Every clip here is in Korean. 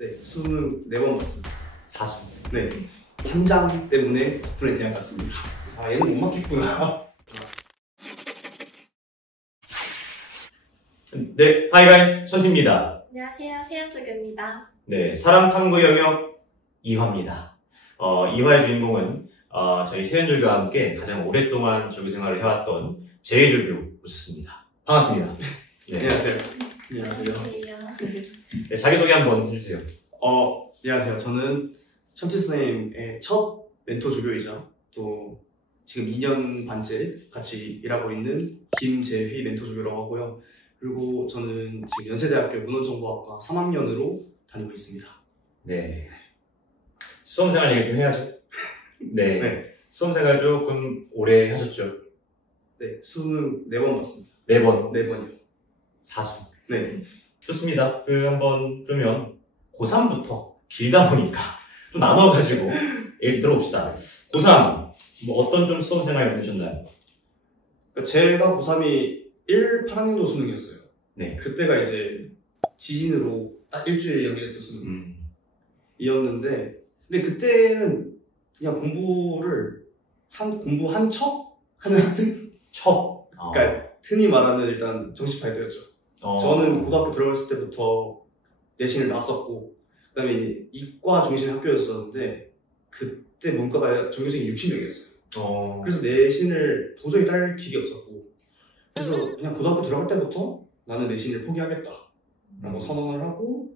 네, 수능 4번 봤습니다. 사수. 네, 현장 때문에 덕분에 대학 갔습니다. 아, 얘는 못 맞겠구나. 네, 하이 가이스, 천티입니다. 안녕하세요, 세연조교입니다. 네, 사람 탐구 영역 2화입니다. 2화의 주인공은 저희 세연조교와 함께 가장 오랫동안 조교 생활을 해왔던 제이조교 모셨습니다. 반갑습니다. 네. 안녕하세요. 안녕하세요. 네, 자기소개 한번 해주세요. 안녕하세요. 저는 천치 선생님의 첫 멘토 조교이자 또 지금 2년 반째 같이 일하고 있는 김재휘 멘토 조교라고 하고요. 그리고 저는 지금 연세대학교 문헌정보학과 3학년으로 다니고 있습니다. 네. 수험생활 얘기 좀 해야죠. 네. 네. 수험생활 조금 오래 하셨죠? 네, 수능 4번 봤습니다. 4번. 4번이요. 사수. 네. 좋습니다. 한번 그러면 고3부터 길다 보니까 좀 나눠가지고 얘기 들어봅시다. 고3 뭐 어떤 좀 수험생활을 보내셨나요? 그러니까 제가 고3이 8학년도 수능이었어요. 네. 그때가 이제 지진으로 딱 일주일 연기됐던 수능이었는데 근데 그때는 그냥 공부 한 척 하는 학생? 척. 그러니까 흔히 말하는 일단 정시 발도였죠. 저는 고등학교 들어갔을 때부터 내신을 났었고 그다음에 이과 중심 학교였었는데 그때 문과가 전교생이 60명이었어요. 그래서 내신을 도저히 딸 길이 없었고 그래서 그냥 고등학교 들어갈 때부터 나는 내신을 포기하겠다라고 선언을 하고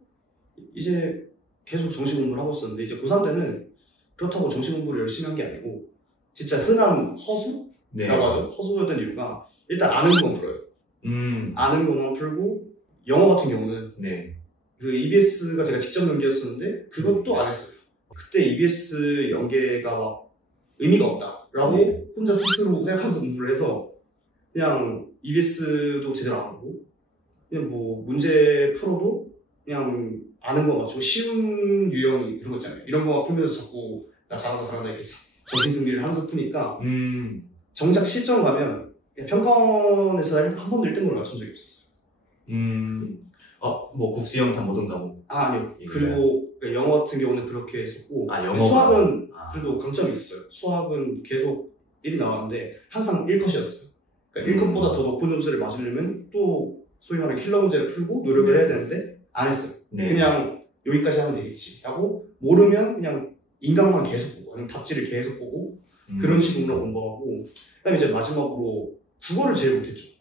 이제 계속 정시 공부를 하고 있었는데 이제 고3 때는 그렇다고 정시 공부를 열심히 한 게 아니고 진짜 흔한 허수라고 네. 하죠. 허수였던 이유가 일단 아는 것만 풀어요. 아는 것만 풀고 영어 같은 경우는 네. 그 EBS가 제가 직접 연계였었는데 그것도 안 했어요. 그때 EBS 연계가 막 의미가 없다라고 네. 혼자 스스로 생각하면서 공부를 해서 그냥 EBS도 제대로 안 하고 그냥 뭐 문제 풀어도 그냥 아는 거 맞추고 쉬운 유형 이런 거 있잖아요. 이런 거 풀면서 자꾸 나 잘한다 잘한다 이렇게 정신승리를 하면서 푸니까 정작 실전 가면 평가원에서 한 번도 1등으로 맞춘 적이 없었어요. 뭐 국수형 다 모든 과목. 아니요. 그리고 영어 같은 경우는 그렇게 했었고 영어 수학은 그래도 강점이 있었어요. 수학은 계속 1이 나왔는데 항상 1컷이었어요. 그러니까 1컷보다 더 높은 점수를 맞으려면 또 소위 말하는 킬러 문제를 풀고 노력을 해야 되는데 안 했어요. 네. 그냥 여기까지 하면 되겠지 하고 모르면 그냥 인강만 계속 보고 아니면 답지를 계속 보고 그런 식으로 공부하고 그다음에 이제 마지막으로 국어를 제일 못했죠.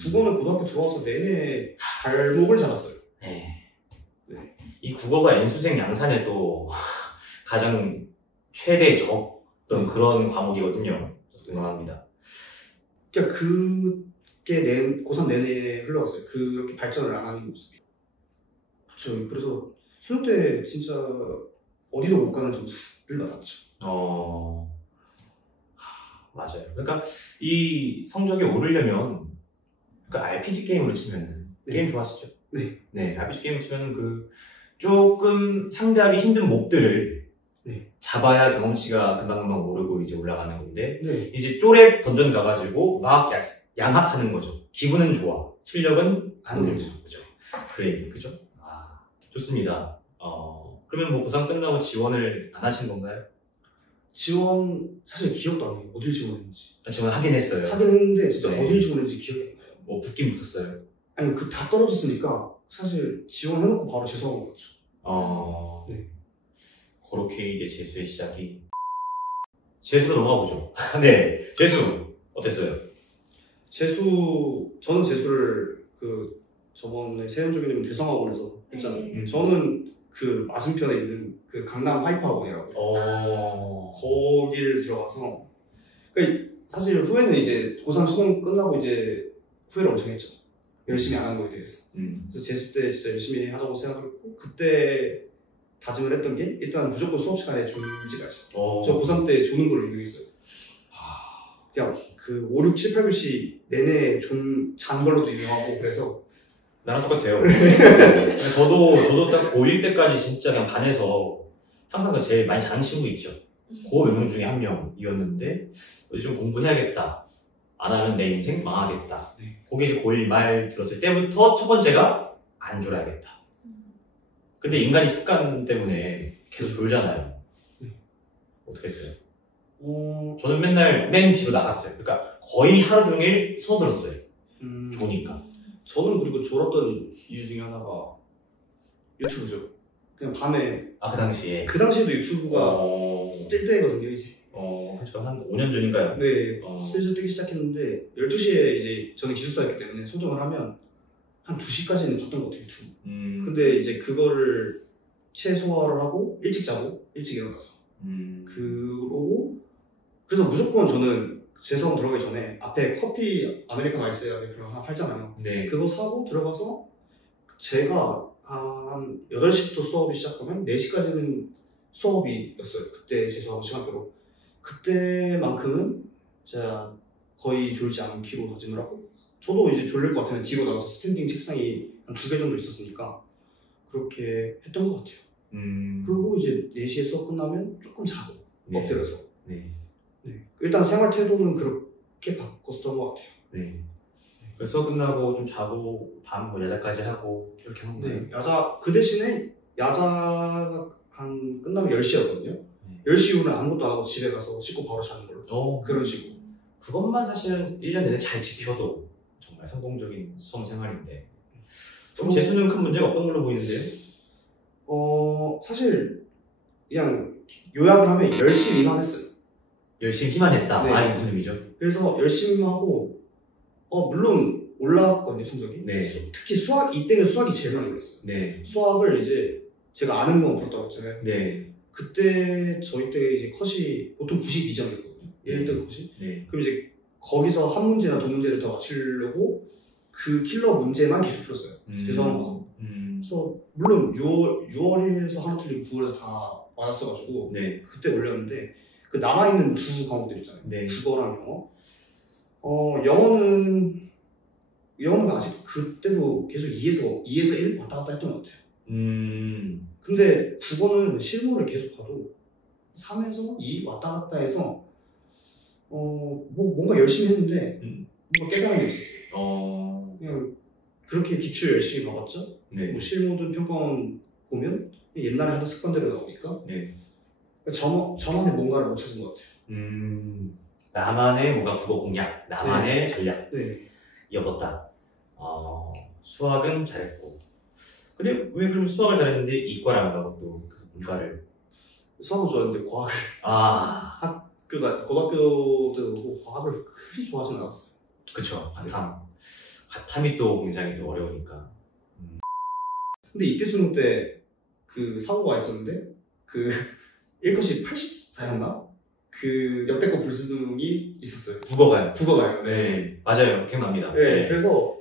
국어는 고등학교 들어와서 내내 발목을 잡았어요. 네. 네. 이 국어가 N수생 양산의 또 가장 최대 적던 그런 과목이거든요. 공감합니다. 그러니까 그게 고3 내내 흘러갔어요. 그렇게 발전을 안 하는 모습이. 그렇죠. 그래서 수능 때 진짜 어디도 못 가는 점수를 받았죠. 맞아요. 그러니까 이 성적이 오르려면 그러니까 RPG 게임으로 치면은 네. 게임 좋아하시죠? 네. 네, RPG 게임으로 치면은 조금 상대하기 힘든 몹들을 네. 잡아야 경험치가 금방금방 오르고 이제 올라가는 건데 네. 이제 쪼렙 던전 가가지고 막 양학하는 거죠. 기분은 좋아. 실력은 안 늘죠. 그죠? 그죠? 좋습니다. 그러면 뭐 고3 끝나고 지원을 안 하신 건가요? 지원 사실 기억도 안 나요. 어딜 지원했는지. 지원하긴 했어요. 하긴 했는데 진짜 네. 어딜 지원했는지 기억이 안 나요. 뭐 붙긴 붙었어요. 아니 다 떨어졌으니까 사실 지원해놓고 바로 재수한 거죠. 네. 그렇게 이제 재수의 시작이. 재수로 넘어가 보죠. 네, 재수 어땠어요? 저는 재수를 저번에 세연조교님 대성학원에서 했잖아요. 네. 저는 그 맞은편에 있는 그 강남 하이퍼학원이라고 거기를 들어가서 그러니까 사실 후에는 이제 고3 수능 끝나고 이제 후회를 엄청 했죠. 열심히 안 한 거에 대해서. 그래서 재수 때 진짜 열심히 하자고 생각했고 그때 다짐을 했던 게 일단 무조건 수업 시간에 졸지 마자. 저 고3 때 조는 걸로 유명했어요. 그냥 그 5, 6, 7, 8교시 내내 잔 걸로도 유명하고 그래서 나랑 똑같아요. 저도 딱 고1 때까지 진짜 그냥 반에서 항상 제일 많이 자는 친구 있죠. 고 몇 명 중에 한 명이었는데 좀 공부해야겠다. 안 하면 내 인생 망하겠다. 그게 이제 고1 말 들었을 때부터 첫 번째가 안 졸아야겠다. 근데 인간이 습관 때문에 계속 졸잖아요. 어떻게 했어요? 저는 맨날 맨 뒤로 나갔어요. 그러니까 거의 하루 종일 서들었어요. 좋으니까. 저는 그리고 졸았던 이유 중에 하나가 유튜브죠. 그냥 밤에 그 당시에. 그 당시에도 유튜브가 뜰 때거든요, 이제. 그렇죠. 한 5년 전인가요? 네, 슬슬 뜨기 시작했는데 12시에 이제 저는 기숙사였기 때문에 소등을 하면 한 2시까지는 봤던 것 같아요, 유튜브. 근데 이제 그거를 최소화를 하고 일찍 자고 일찍 일어나서 그러고 그래서 무조건 저는 재수학 들어가기 전에 앞에 커피 아메리카노 아이스 아메리카노 하나 팔잖아요. 네. 그거 사고 들어가서 제가 한 8시부터 수업이 시작하면 4시까지는 수업이었어요. 그때 재수하고 시간대로. 그때만큼은 제가 거의 졸지 않기로 다짐을 하고 저도 이제 졸릴 것 같으면 뒤로 나가서 스탠딩 책상이 한 2개 정도 있었으니까 그렇게 했던 것 같아요. 그리고 이제 4시에 수업 끝나면 조금 자고 엎드려서 네. 일단 생활 태도는 그렇게 바꿨던 것 같아요. 네. 수업 끝나고 좀 자고 밤 야자까지 하고 이렇게 하는 거예요. 네, 야자 그 대신에 야자가 한 끝나면 10시였거든요. 10시 이후는 아무것도 안 하고 집에 가서 씻고 바로 자는 걸로. 그런 식으로. 그것만 사실은 1년 내내 잘 지켜도 정말 성공적인 수험 생활인데 좀 재수는 큰 문제가 없던 걸로 보이는데요? 사실 그냥 요약을 하면 열심히만 했어요. 열심히만 했다? 네. 무슨 의미죠? 그래서 열심히만 하고 물론 올라왔거든요, 성적이. 네. 특히 수학, 이때는 수학이 제일 많이 올랐어요. 네. 수학을 이제 제가 아는 것만 풀었다고 했잖아요. 네. 그때 저희 때 이제 컷이 보통 92점이었거든요. 1등 컷이. 네. 그럼 이제 거기서 한 문제나 두 문제를 더 맞추려고 그 킬러 문제만 계속 풀었어요. 재수학만 봐서. 그래서 물론 6월에서 하나 틀리고 9월에서 다 맞았어가지고 네. 그때 올렸는데 그 남아있는 두 과목들 있잖아요. 네. 국어랑 영어. 영어는 아직 그때도 계속 2에서 1 왔다 갔다 했던 것 같아요. 근데 국어는 실무를 계속 봐도 3에서 2 왔다 갔다 해서 뭔가 열심히 했는데 뭔가 깨달은 게 있었어요. 그냥 그렇게 기출 열심히 봐봤죠. 네. 뭐 실무든 평가원 보면 옛날에 하던 습관대로 나오니까 네. 저만의 뭔가를 못 찾은 것 같아요. 나만의 뭔가 국어 공략, 나만의 전략 이어졌다. 수학은 잘했고. 근데 왜 그럼 수학을 잘했는데 이과를 안 가고 또 계속 문과를? 수학은 좋아했는데 과학을 고등학교 때도 과학을 그리 좋아하진 않았어요. 그쵸. 가탐이 또 굉장히 또 어려우니까. 근데 이때 수능 때 그 사고가 있었는데 그 1컷이 84였나? 그 역대급 불수능이 있었어요. 국어가요. 네. 맞아요. 기억납니다. 네. 그래서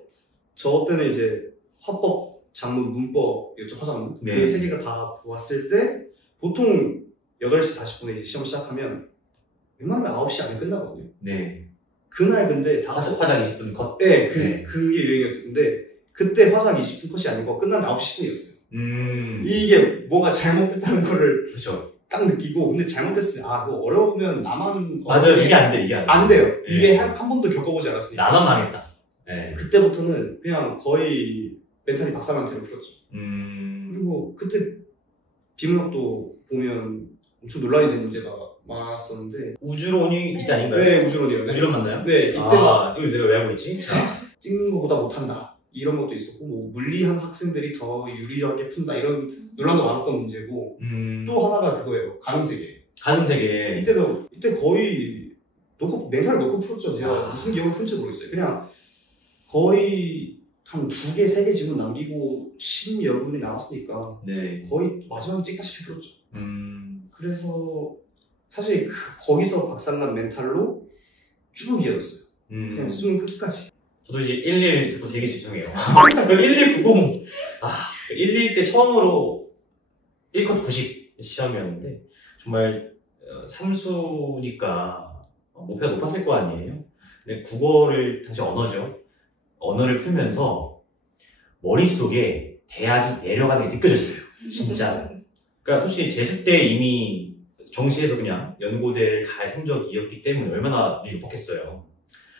저 때는 이제 화법, 작문, 문법이었죠. 화작문. 네. 그 세 개가 다 왔을 때 보통 8시 40분에 이제 시험 시작하면 웬만하면 9시 안에 끝나거든요. 네. 그날 근데 화작 20분 컷? 네. 그게 유행이었는데 그때 화작 20분 컷이 아니고 끝난 9시 10분이었어요. 이게 뭐가 잘못됐다는 거를 그렇죠. 딱 느끼고 근데 잘못됐으니 그거 어려우면 나만 맞아요. 이게 안 돼. 안 돼요. 이게 한 번도 겪어보지 않았으니까 나만 망했다. 네. 그때부터는 그냥 거의 멘탈이 박살난 대로 풀었죠. 그리고 그때 비문학도 보면 엄청 논란이 되는 문제가 많았었는데 우주론이 이때 아닌가요? 네, 우주론이요. 우주론 맞나요? 네, 이때가 이거 내가 왜 알고 있지? 찍는 것보다 못한다 이런 것도 있었고 뭐 물리한 학생들이 더 유리하게 푼다 이런 논란도 많았던 문제고 또 하나가 그거예요. 가능세계. 이때 거의 멘탈 놓고 풀었죠. 제가 무슨 기억을 풀지 모르겠어요. 그냥 거의 한 2개, 3개 지문 남기고 10여 분이 나왔으니까 거의 마지막에 찍다시피 풀었죠. 그래서 사실 거기서 박살난 멘탈로 쭉 이어졌어요. 그냥 수능 끝까지. 저도 이제 11 듣고 되게 집중해요. 1190. 11 때 처음으로 1컷 90 시험이었는데 정말 삼수니까 목표가 높았을 거 아니에요. 근데 국어를 다시 언어를 풀면서 머릿속에 대학이 내려가는 게 느껴졌어요. 진짜. 그러니까 솔직히 재수 때 이미 정시에서 그냥 연고대를 갈 성적이었기 때문에 얼마나 유복했어요.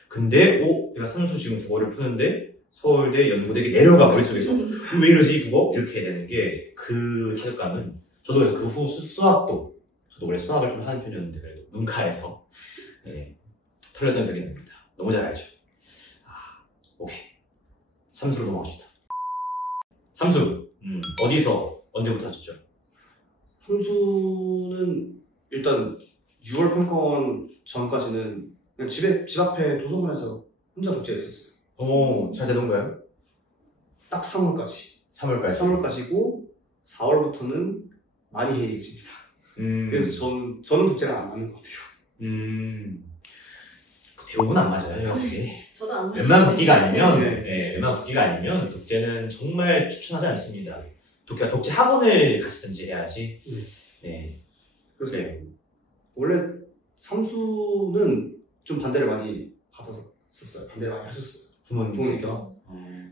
근데 내가 삼수 지금 국어를 푸는데 서울대, 연고대 이렇게 내려가 머릿속에서 왜 이러지 국어? 이렇게 되는 게 그 타격감은 저도 그래서 그 후 수학도 저도 원래 수학을 좀 하는 편이었는데 그래도 문과에서 털렸던 적이 납니다. 너무 잘 알죠. 오케이. 삼수로 넘어갑시다. 삼수 어디서 언제부터 하셨죠? 함수는 일단 6월 평가원 전까지는 그냥 집 앞에 도서관에서 혼자 독재했었어요. 잘 되던가요? 딱 3월까지. 3월까지. 3월까지고 4월부터는 많이 해이해집니다. 그래서 저는 독재를 안 하는 것 같아요. 대부분 안 맞아요, 여기. 저도 안 웬만한 독기가 아니면, 네. 웬만한 독기가 아니면 독재는 정말 추천하지 않습니다. 독재 학원을 가시든지 해야지. 네. 그래서 네. 원래 삼수는 좀 반대를 많이 받았었어요. 반대를 많이 하셨어요. 부모님께서.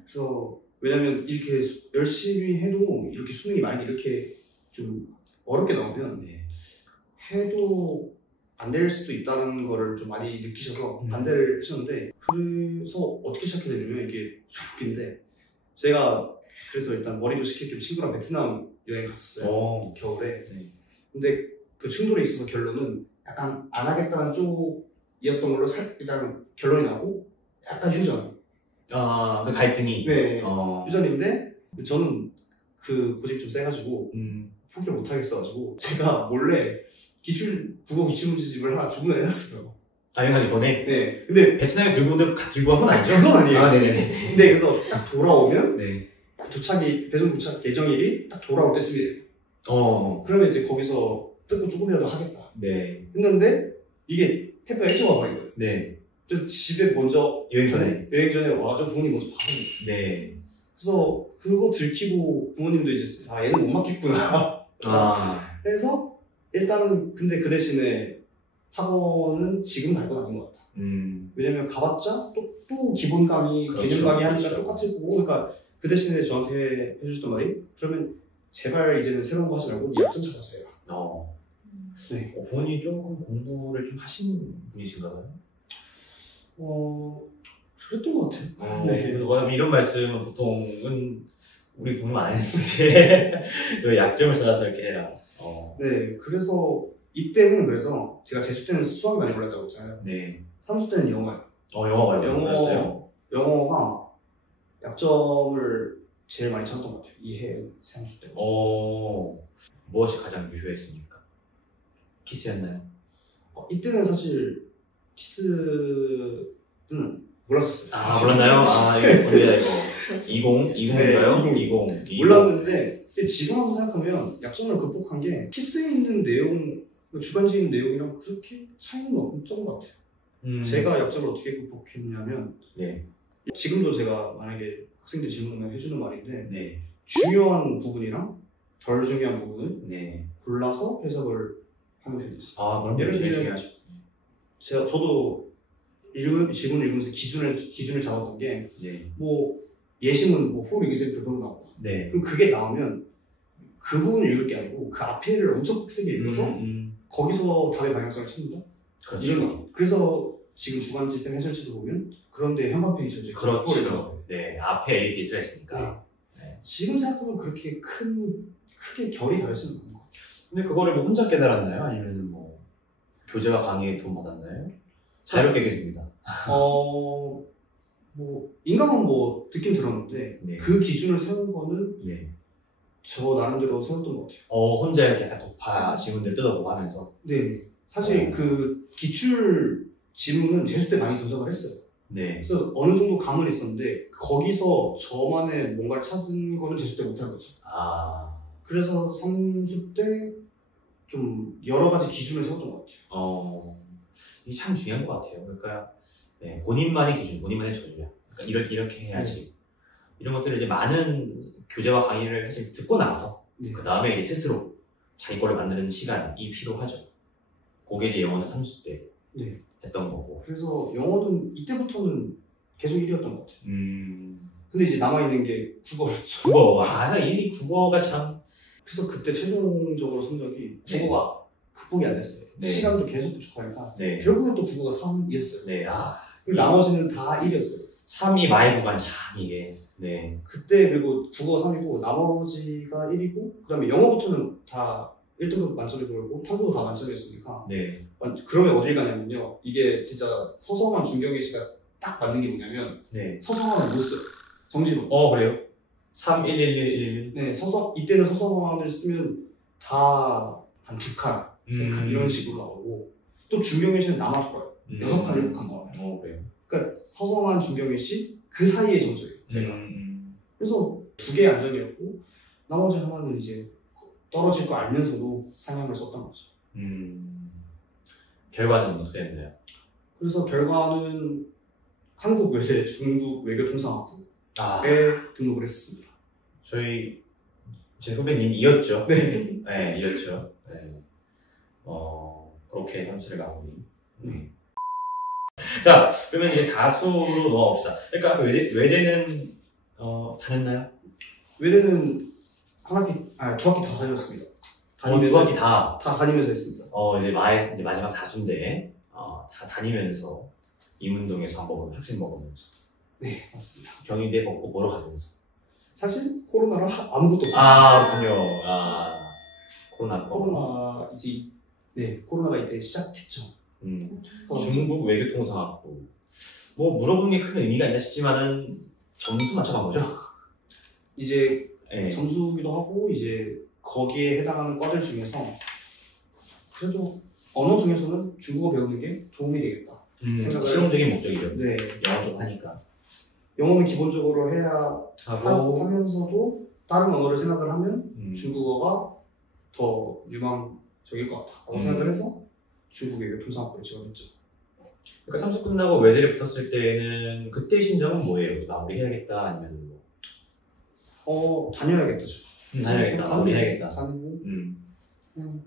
그래서 왜냐면 이렇게 열심히 해도 이렇게 수능이 만약에 이렇게 좀 어렵게 나오면 해도 안 될 수도 있다는 거를 좀 많이 느끼셔서 반대를 하셨는데, 그래서 어떻게 시작하게 되냐면 이게 좀 웃긴데, 제가 그래서 일단 머리도 식힐 겸 친구랑 베트남 여행 갔었어요. 겨울에. 근데 그 충돌에 있어서 결론은 약간 안 하겠다는 쪽이었던 걸로 일단 결론이 나고 약간 휴전. 그 갈등이. 네. 휴전인데 저는 그 고집이 좀 세가지고 포기를 못 하겠어가지고 제가 몰래 국어 기출문제집을 하나 주문을 해놨어요. 여행 가기 전에? 네. 근데 베트남에 들고 간 건 아니죠? 그건 아니에요. 네네네. 근데 그래서 딱 돌아오면 네. 배송 도착 예정일이 딱 돌아올 때쯤이에요. 그러면 이제 거기서 뜯고 조금이라도 하겠다. 네. 했는데 이게 택배가 일찍 와버린 거예요. 네. 그래서 집에 먼저 여행 전에 와서 부모님 먼저 받은 거예요. 네. 그래서 그거 들키고 부모님도 이제 얘는 못 맞겠구나. 그래서 일단은 근데 그 대신에 학원은 지금 갈 건 아닌 것 같아. 왜냐면 가봤자 또 기본 강의, 그렇죠. 개념 강의 하니까 그렇죠. 똑같을 거고, 그러니까 그 대신에 저한테 해주셨던 말이, 그러면 제발 이제는 새로운 거 하지 말고 네 약점 찾아서 해라. 네. 부모님이 조금 공부를 좀 하신 분이신가 봐요? 그랬던 것 같아요. 네. 이런 말씀은 보통은 우리 부모님 안 했는데 너 약점을 찾아서 이렇게 해라. 네, 그래서 이때는 그래서 제가 재수 때는 수학이 많이 올랐다고 했잖아요. 네. 삼수 때는 영어예요. 영어가 올랐어요? 영어가 약점을 제일 많이 찾았던 것 같아요. 이해 삼수 때. 무엇이 가장 유효했습니까? 키스였나요? 이때는 사실 키스는 몰랐었어요. 몰랐나요? 이거 언제야 이거? 20인가요? 20. 몰랐는데 근데 지금 와서 생각하면 약점을 극복한 게 키스에 있는 내용, 주관지에 있는 내용이랑 그렇게 차이는 없던 것 같아요. 제가 약점을 어떻게 극복했냐면 지금도 제가 만약에 학생들 질문을 해주는 말인데 중요한 부분이랑 덜 중요한 부분을 골라서 해석을 하는 편이 있어요. 그럼 예를 제일 들면 중요하죠. 저도 지문을 읽으면서 기준을 잡았던 게 뭐 예시문 for example 그런 거 나와. 그럼 그게 나오면 그 부분을 읽을 게 아니고 그 앞에를 엄청 세게 읽어서 거기서 답의 방향성을 찾는다? 그렇죠. 이런 거. 그래서 지금 주관지생 해설치도 보면 그런데 현관편이 전체 그렇죠. 네, 앞에 A, B가 있으니까. 지금 생각하면 그렇게 크게 결이 다르지는 않은 것 같아요. 근데 그거를 뭐 혼자 깨달았나요? 아니면 뭐 교재와 강의에 도움 받았나요? 자유롭게 됩니다. 뭐 인강은 뭐 듣긴 들었는데 그 기준을 세운 거는 저 나름대로 세웠던 것 같아요. 혼자 이렇게 약간 독파 지문들 뜯어보고 하면서. 네. 사실 그 기출 지문은 재수 때 많이 도전을 했어요. 그래서 어느 정도 감은 있었는데 거기서 저만의 뭔가를 찾은 거는 재수 때 못한 거죠. 그래서 삼수 때 좀 여러 가지 기준을 세웠던 것 같아요. 이게 참 중요한 것 같아요. 그러니까 본인만의 기준, 본인만의 전략. 그러니까 이렇게 해야지. 이런 것들을 이제 많은 교재와 강의를 사실 듣고 나서 그 다음에 이제 스스로 자기 거를 만드는 시간이 필요하죠. 그게 이제 영어는 삼수 때 했던 거고. 그래서 영어는 이때부터는 계속 1위였던 것 같아요. 근데 이제 남아있는 게 국어였죠. 국어. 이 국어가 참. 그래서 그때 최종적으로 성적이 국어가 극복이 안 됐어요. 시간도 계속 부족하니까 결국은 또 국어가 3이었어요. 그리고 나머지는 다 1이었어요. 3이 마의 구간 참 이게 네. 그때 그리고 국어 3이고 나머지가 1이고 그 다음에 영어부터는 다 1등급 만점이 들어오고 탐구도 다 만점이었으니까 네. 그러면 어딜 가냐면요. 이게 진짜 서성한 준경희 씨가 딱 맞는 게 뭐냐면 네. 서성한을 못 써요. 정지로. 그래요? 3, 1, 1, 1, 1, 1. 네, 이때는 서성한을 쓰면 다 한 2칸, 3칸 이런 식으로 나오고 또 준경희 씨는 남아 돌아요. 6칸, 7칸 나와요. 그래요? 그러니까 서성한 준경희 씨 그 사이의 점수예요. 제가. 그래서 2개 안전이었고 나머지 하나는 이제 떨어질 거 알면서도 상향을 썼던 거죠. 결과는 어떻게 됐나요? 그래서 결과는 한국 외대, 중국 외교통상학부에 등록을 했습니다. 제 후배님이었죠. 네. 네, 이었죠. 네. 그렇게 점수를 가보니. 자, 그러면 이제 사수로 넘어갑시다. 그러니까 외대는 다녔나요? 외대는 두 학기 다 다녔습니다. 두 학기 다 다니면서 했습니다. 이제 마지막 사수인데 다 다니면서 이문동에서 밥 먹으면서 학생 먹으면서. 네, 맞습니다. 경희대 벚꽃 보러 가면서. 사실 코로나라 아무것도 없었어요. 그렇군요. 코로나 코로나가 이때 시작했죠. 중국 외교통상학부. 뭐 물어본 게 큰 의미가 있나 싶지만은 점수 맞춰간 거죠? 이제 네. 점수기도 하고 이제 거기에 해당하는 과들 중에서 그래도 언어 중에서는 중국어 배우는 게 도움이 되겠다. 실용적인 목적이죠. 네. 영어 좀 하니까. 영어는 기본적으로 해야 하면서도 다른 언어를 생각을 하면 중국어가 더 유망적일 것 같다라고 생각을 해서 중국 외교통상학부에 지원했죠. 그러니까 삼수 끝나고 외대를 붙었을 때는 그때 심정은 뭐예요? 마무리해야겠다 아니면 뭐? 다녀야겠다죠. 다녀야겠다. 마무리해야겠다. 다니고 그냥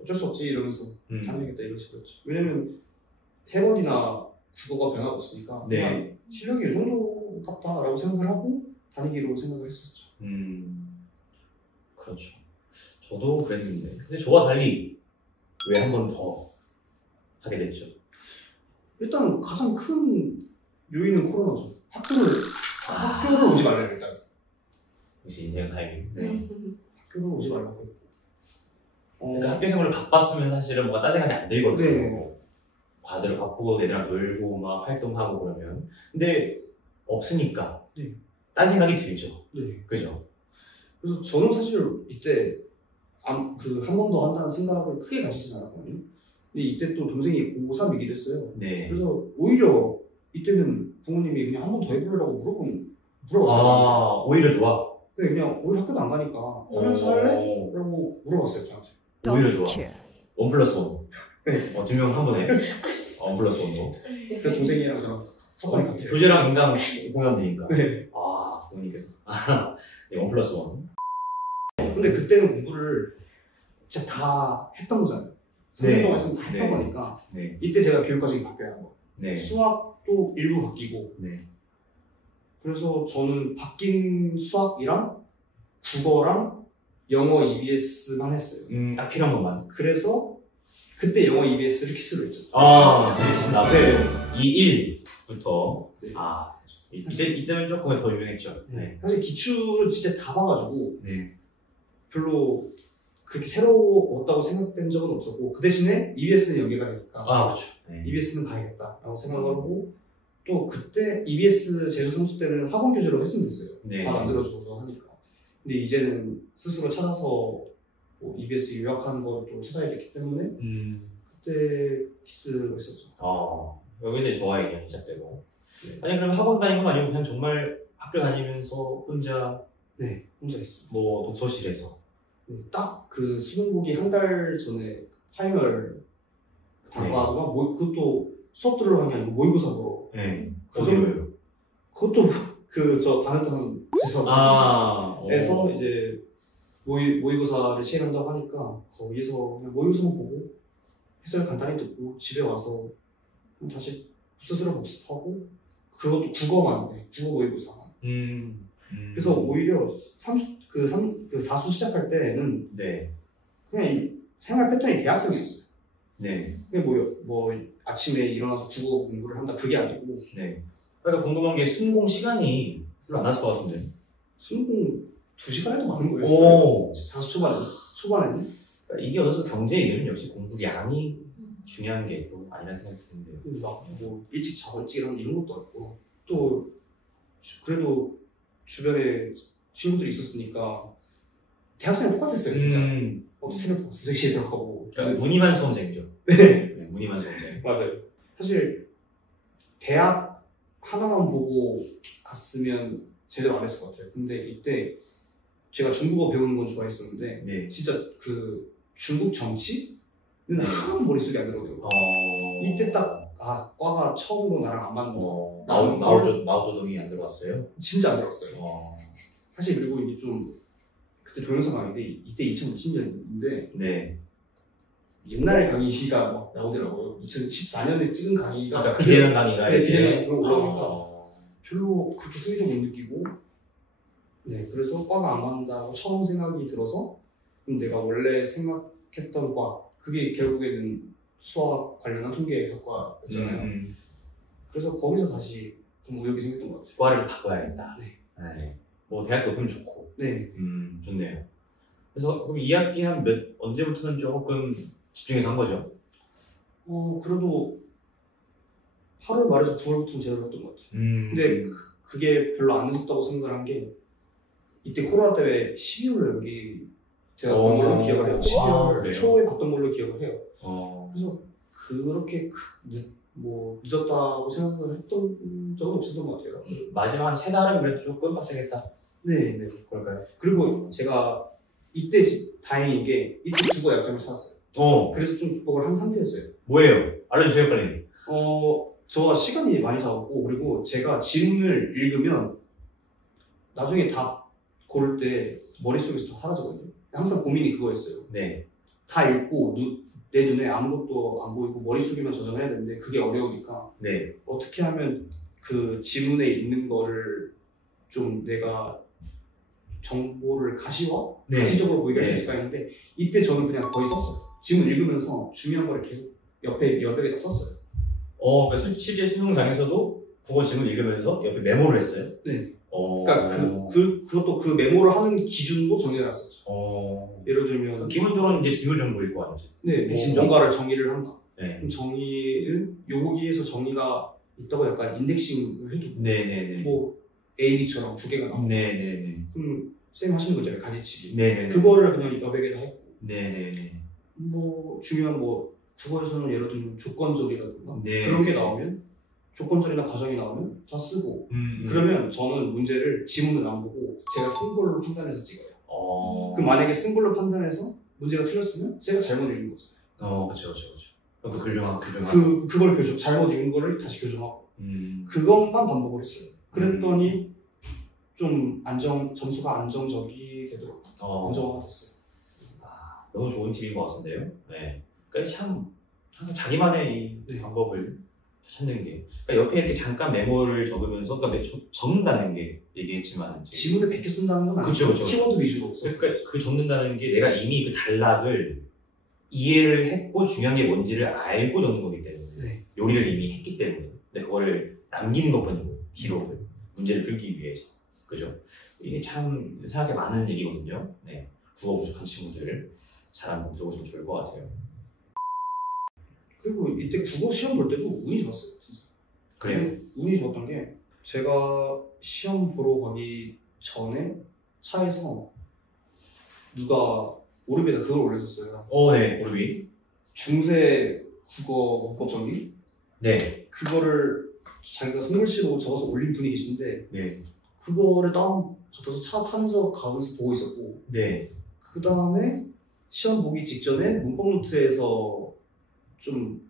어쩔 수 없지 이러면서 다녀야겠다 이런 식이었죠. 왜냐면 3번이나 국어가 변화가 없으니까 그냥 실력이 이 정도 같다라고 생각을 하고 다니기로 생각을 했었죠. 그렇죠. 저도 그랬는데 근데 저와 달리 왜 한 번 더 하게 됐죠? 일단 가장 큰 요인은 코로나죠. 학교를 오지 말래요 일단. 역시 인생 타이밍. 학교를 오지 말라고 했고. 그러니까 학교 생활을 바빴으면 사실은 뭔가 따뜻하게 안 되거든요. 네. 과제를 바쁘고 애들이랑 놀고 막 활동하고 그러면. 근데 없으니까 딴 생각이 들죠. 네. 그죠? 그래서 저는 사실 이때 한 번 더 한다는 생각을 크게 가지진 않았거든요. 근데 이때 또 동생이 고3이기도 했어요. 네. 그래서 오히려 이때는 부모님이 그냥 한 번 더 해보려고 물어봤어요. 오히려 좋아. 네, 그냥 오히려 학교도 안 가니까 하면서 할래? 라고 물어봤어요 저한테. 오히려 좋아. 1+1. 네. 2명 한 번에 1+1도. 그래서 동생이랑 저랑 사건이 같아요. 교재랑 인강 공유되니까. 네. 부모님께서. 네, 1+1. 근데 그때는 공부를 진짜 다 했던 거잖아요. 3년 동안 했으면 다 했던 거니까. 이때 제가 교육과정이 바뀌어야 하는 거. 수학도 일부 바뀌고. 그래서 저는 바뀐 수학이랑 국어랑 영어 EBS만 했어요. 딱 필요한 것만. 그래서 그때 영어 EBS를 키스로 했죠. 키스 나왔어요. 네. 2.1부터. 이때는 조금 더 유명했죠. 사실 기출을 진짜 다 봐가지고 별로 그렇게 새로웠다고 생각된 적은 없었고 그 대신에 EBS는 연계가 되니까 그렇죠. EBS는 봐야겠다라고 생각을 하고 또 그때 EBS 제주 선수 때는 학원 교재로 했으면 됐어요. 다 만들어줘서 하니까. 근데 이제는 스스로 찾아서 뭐 EBS 요약하는 걸 또 찾아야 됐기 때문에 그때 키스를 했었죠. 여기서 좋아의 인연이 시작되고. 아니 그럼 학원 다니는 건 아니고 그냥 정말 학교 다니면서 혼자 혼자 했어요. 뭐 독서실에서 딱 그 수능보기 한 달 전에 파이널 단과가 그것도 수업 들으러 간 게 아니고 모의고사 보러. 그것도 저 다녔던 재수에서 이제 모의고사를 시행한다고 하니까 거기서 그냥 모의고사만 보고 해설 간단히 듣고 집에 와서 다시 스스로 복습하고 그것도 국어 모의고사만. 그래서 오히려 사수 시작할 때는 그냥 생활 패턴이 대학생이었어요. 그냥 뭐 아침에 일어나서 국어 공부를 한다 그게 아니고 그러니까 궁금한 게 순공 시간이 별로 안 났을 것 같은데. 순공 2시간 해도 많은 거였어요. 오. 40초반에 초반에는. 그러니까 이게 어디서 경제에 이르면 역시 공부 양이 중요한 게 또 아니라는 생각이 드는데요. 막뭐 일찍 자고 일찍 일어나는 이런 것도 없고 또 그래도 주변에 친구들이 있었으니까 대학생은 똑같았어요 진짜. 새벽 2시에 들어가고. 그러니까 무늬만 수험생이죠. 네. 무늬만 수험생. 맞아요. 사실 대학 하나만 보고 갔으면 제대로 안 했을 것 같아요. 근데 이때 제가 중국어 배우는 건 좋아했었는데 네. 진짜 그 중국 정치는 하나도 머릿속에 안 들어오더라고요. 이때 딱 과가 처음으로 나랑 안 맞는다. 마오쩌둥이 안 들어왔어요? 진짜 안 들어왔어요. 사실 그리고 이게 좀 그때 동영상 강의인데 이때 2020년인데 네. 옛날 강의가 막 나오더라고요. 2014년에 찍은 강의가 아까 비대면 강의가 네, 비대면 그런 거 올라오니까 별로 그렇게 소리도 못 느끼고 네, 그래서 과가 안 맞는다고 처음 생각이 들어서 그럼 내가 원래 생각했던 과 그게 결국에는 수학 관련한 통계학과였잖아요. 그래서 거기서 다시 좀 의욕이 생겼던 것 같아요. 과를 바꿔야겠다. 네. 네. 뭐 대학 높으면 좋고. 네. 좋네요. 그래서 그럼 2학기 언제부터는 조금 집중해서 한 거죠? 그래도 8월 말에서 9월부터는 제대로 했던 것 같아요. 근데 그게 별로 안 늦었다고 생각을 한 게 이때 코로나 때문에 12월에 여기 되었던 걸로 기억을 해요. 12월 초에 봤던 걸로 기억을 해요. 그래서 그렇게 늦었다고 생각을 했던 적은 없었던 것 같아요. 마지막 한 3달은 그래도 조금 빡세겠다. 네. 그럴까요? 그리고 제가 이때 다행인 게 이때 국어 약점을 찾았어요. 그래서 좀 극복을 한 상태였어요. 뭐예요? 알려주세요 빨리. 저가 시간이 많이 잡았고 그리고 제가 지문을 읽으면 나중에 답 고를 때 머릿속에서 다 사라지거든요. 항상 고민이 그거였어요. 네. 다 읽고 내 눈에 아무것도 안 보이고 머릿속에만 저장해야 되는데 그게 어려우니까 네. 어떻게 하면 그 지문에 있는 거를 좀 내가 정보를 가시적으로 보이게 할 수 있을까 했는데 이때 저는 그냥 거의 썼어요. 지문 읽으면서 중요한 거를 계속 옆에다 썼어요. 그러니까 실제 수능장에서도 국어 지문 읽으면서 옆에 메모를 했어요? 네. 그러니까 그것도 그 메모를 하는 기준도 정해놨었죠. 예를 들면 기본적으로는 이제 중요 정보일 거 아니죠? 네, 뭔가를 정의를 한다. 네. 그럼 정의는 여기에서 정의가 있다고 약간 인덱싱을 해두고 네네네. 뭐 A, B처럼 두 개가 나오고 네네네. 그럼 쌤 하시는 거잖아요, 가지치기. 네네. 그거를 그냥 여백에다 했고 네네네. 뭐 중요한 국어에서는 예를 들면 조건절이라든가 네. 그런 게 나오면 조건절이나 과정이 나오면 다 쓰고 그러면 저는 문제를 지문을 안 보고 제가 쓴 걸로 판단해서 찍어요. 그럼 만약에 쓴 걸로 판단해서 문제가 틀렸으면 제가 잘못 읽은 거잖아요. 그쵸. 그 교정하고. 그걸 잘못 읽은 거를 다시 교정하고 그것만 반복을 했어요. 그랬더니 좀 점수가 안정적이 되더라고요. 안정화가 됐어요. 너무 좋은 팁인 것 같은데요. 네. 그러니까 참 항상 자기만의 이 방법을 찾는 게. 그러니까 옆에 이렇게 잠깐 메모를 적으면서, 그러니까 적는다는 게 얘기했지만 지문을 베껴 쓴다는 건 아니고 그쵸. 키워드 위주로. 그러니까 그 적는다는 게 내가 이미 그 단락을 이해를 했고 중요한 게 뭔지를 알고 적는 거기 때문에 요리를 이미 했기 때문에 근데 그거를 남기는 것뿐이고 기록을 문제를 풀기 위해서 그죠? 이게 참 생각해 많은 일이거든요. 네. 국어 부족한 친구들 잘 한번 들어보시면 좋을 것 같아요. 그리고 이때 국어 시험 볼 때도 운이 좋았어요, 진짜. 그래요? 운이 좋았던 게 제가 시험 보러 가기 전에 차에서 누가 오름에다 그걸 올렸었어요. 네, 오름이. 중세 국어 문법 정리? 네. 그거를 자기가 손글씨로 적어서 올린 분이 계신데 네. 그거를 다운받아서 차 타면서 가면서 보고 있었고 네. 그 다음에 시험 보기 직전에 문법 노트에서 좀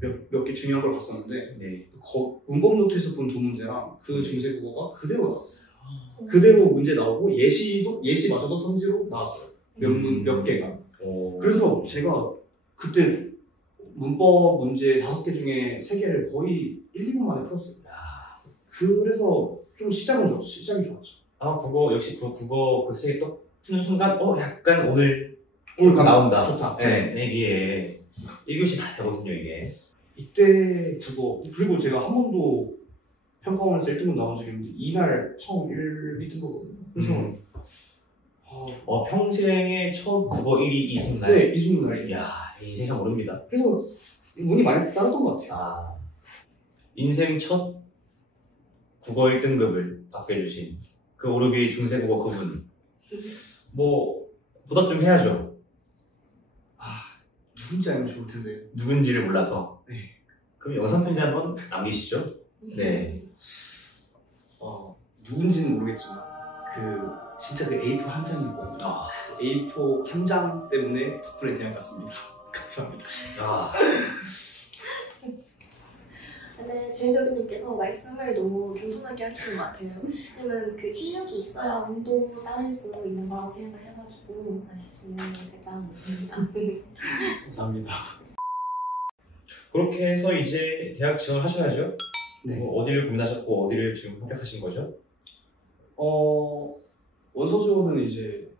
몇 개 중요한 걸 봤었는데 문법 노트에서 본 두 문제랑 그 중세 국어가 그대로 나왔어요. 그대로 문제 나오고 예시마저도 선지로 나왔어요. 몇 개가. 그래서 제가 그때 문법 문제 5개 중에 3개를 거의 1, 2분 만에 풀었어요. 그래서 좀 시작이 좋았죠. 국어 역시 국어 그 세 개 또 푸는 순간 약간 오늘 나온다. 좋다. 네, 이게 1교시 다 되거든요, 이게. 이때 국어 그리고 제가 한 번도 평가원에서 1등급 나온 적이 있는데 이날 처음 1등급이거든요. 그래서 평생에 처음 국어 1위 이순날. 네, 이순날. 이야, 인생 참 모릅니다. 그래서 운이 많이 따랐던 것 같아요. 인생 첫 국어 1등급을 받게 해주신 그 오르비 중세국어 그분. 뭐 보답 좀 해야죠. 누군지 알면 좋을 텐데. 누군지를 몰라서. 네. 그럼 영상 편지 한번 남기시죠. 네. 누군지는 모르겠지만 진짜 그 A4 한 장이거든요. A4 한 장 때문에 덕분에 대학 갔습니다. 감사합니다. 네, 제이저비님께서 말씀을 너무 겸손하게 하시는 것 같아요. 왜냐면 그 실력이 있어야 운도 따를 수 있는 거라고 생각을 해가지고 대단한 분입니다. 감사합니다. 그렇게 해서 이제 대학 지원을 하셔야죠. 네. 어디를 고민하셨고 어디를 지금 선택하신 거죠? 원서 지원은 이제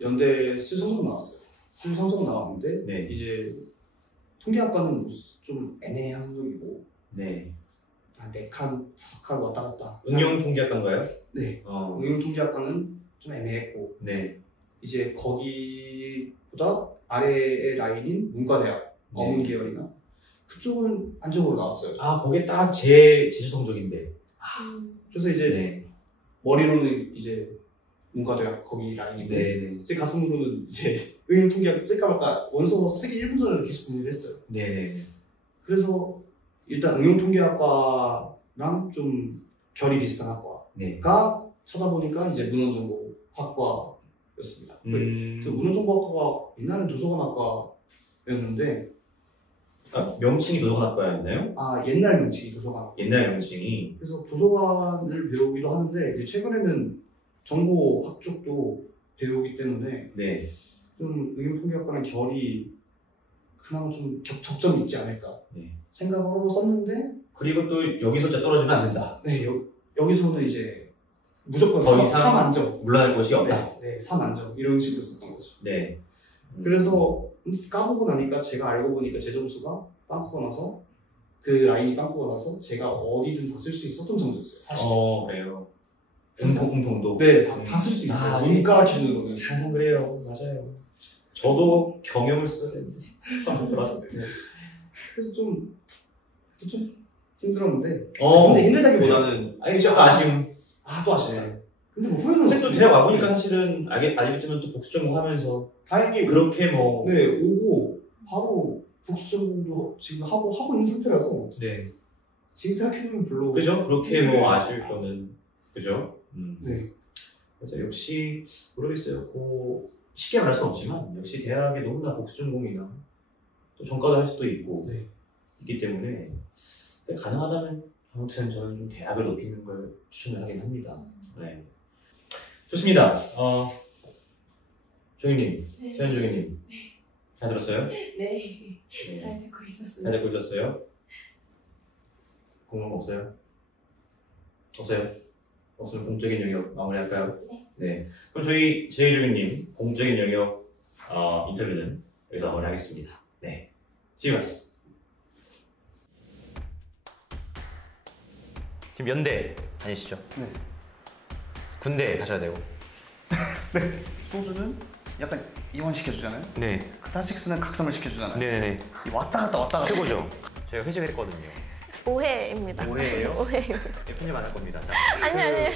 연대 쓸 성적 나왔어요. 쓸 성적 나왔는데 네. 이제 통계학과는 좀 애매한 성적이고 네. 한 4칸, 5칸 왔다 갔다. 응용통계학과인가요? 네. 응용통계학과는 좀 애매했고 네. 이제 거기보다 아래의 라인인 문과대학, 어문 계열이나 그쪽은 안정으로 나왔어요. 거게 딱 제 제주 성적인데. 그래서 이제 네. 머리로는 이제 문과대학 거기 라인이고 네. 제 가슴으로는 이제 응용통계학 쓸까 말까 원서 쓰기 1분 전에 계속 고민을 했어요. 네. 그래서 일단 응용통계학과랑 좀 결이 비슷한 학과가 네. 찾아보니까 이제 문헌정보학과였습니다. 그래서 문헌정보학과가 옛날엔 도서관학과였는데 명칭이 도서관학과였나요? 옛날 명칭이 도서관. 옛날 명칭이. 그래서 도서관을 배우기도 하는데 이제 최근에는 정보학 쪽도 배우기 때문에 네. 좀 응용통계학과는 결이 그나마 좀 적점이 있지 않을까 생각하고 썼는데 그리고 또 여기서 진짜 떨어지면 안 된다. 네, 여기서는 이제 무조건 더 3 이상 안정. 물러날 곳이 없다. 네, 3 안정 이런 식으로 썼던 거죠. 네. 그래서 까보고 나니까 제가 알고 보니까 제 점수가 빵꾸가 나서 그 라인이 빵꾸가 나서 제가 어디든 다 쓸 수 있었던 점수였어요. 사실. 그래요. 공통도. 네, 다 쓸 수 있어요. 문과 기준으로는. 그래요. 맞아요. 저도 경영을 써야 되는데 들어왔었는데. 그래서 좀 힘들었는데. 근데 힘들다기보다는 좀 아쉬움. 또 아시네. 근데 뭐 후회는 근데 또 대학 와보니까 사실은 알겠지만 또 복수 전공하면서 다행히 그렇게 뭐 오고 바로 복수 전공도 지금 하고 있는 상태라서 네. 지금 생각해보면 별로 그죠? 그렇게 뭐 아실 거는 그죠? 네. 그래서 역시 모르겠어요. 쉽게 말할 수는 없지만 역시 대학에 너무나 복수 전공이나 또 전과도 할 수도 있고 있기 때문에 가능하다면 아무튼 저는 좀 대학을 높이는 걸 추천을 하긴 합니다. 네. 좋습니다. 종희님, 세연 종희님, 잘 들었어요? 네. 잘 듣고 있었어요. 잘 듣고 있었어요? 궁금한 거 없어요? 없으면 공적인 영역 마무리할까요? 네. 그럼 저희 제이종희님 공적인 영역 인터뷰는 여기서 마무리하겠습니다. 네. See you guys. 지금 연대 다니시죠? 네. 군대 가셔야 되고. 네. 소주는 약간 이완시켜주잖아요. 네. 카타식스는 각성을 시켜주잖아요. 네네. 왔다 갔다. 최고죠. 저희가 회식을 했거든요. 오해입니다. 오해예요? 오해예요. 편집 안 할 겁니다. 자, 아니.